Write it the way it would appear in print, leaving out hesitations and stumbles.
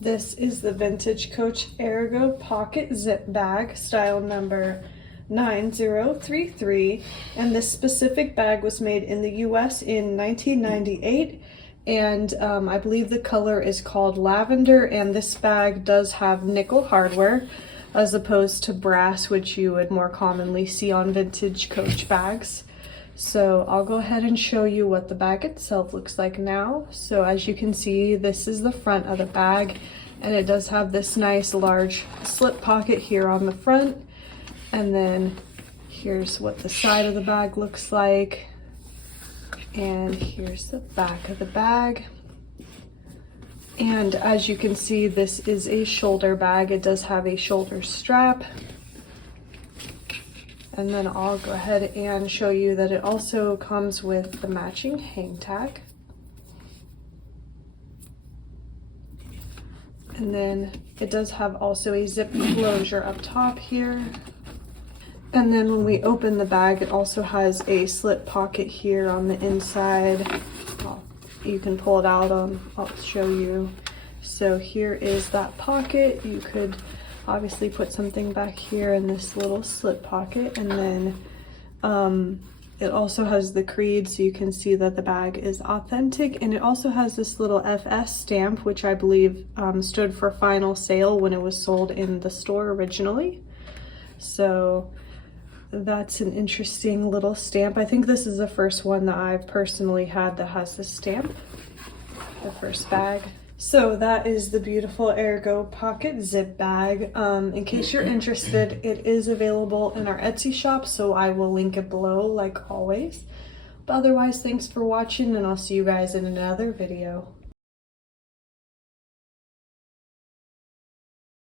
This is the Vintage Coach Ergo Pocket Zip Bag, style number 9033, and this specific bag was made in the US in 1998, and I believe the color is called Lavender, and this bag does have nickel hardware as opposed to brass, which you would more commonly see on vintage Coach bags. So I'll go ahead and show you what the bag itself looks like now. So as you can see, this is the front of the bag, and it does have this nice large slip pocket here on the front. And then here's what the side of the bag looks like. And here's the back of the bag. And as you can see, this is a shoulder bag. It does have a shoulder strap. And then I'll go ahead and show you that it also comes with the matching hang tag. And then it does have also a zip closure up top here. And then when we open the bag, it also has a slip pocket here on the inside. Well, you can pull it out I'll show you. So here is that pocket. You could obviously put something back here in this little slip pocket, and then it also has the creed, so you can see that the bag is authentic, and it also has this little FS stamp, which I believe stood for final sale when it was sold in the store originally. So that's an interesting little stamp. I think this is the first one that I've personally had that has this stamp, the first bag. So that is the beautiful Ergo Pocket Zip Bag. In case you're interested, it is available in our Etsy shop, so I will link it below like always. But otherwise, thanks for watching, and I'll see you guys in another video.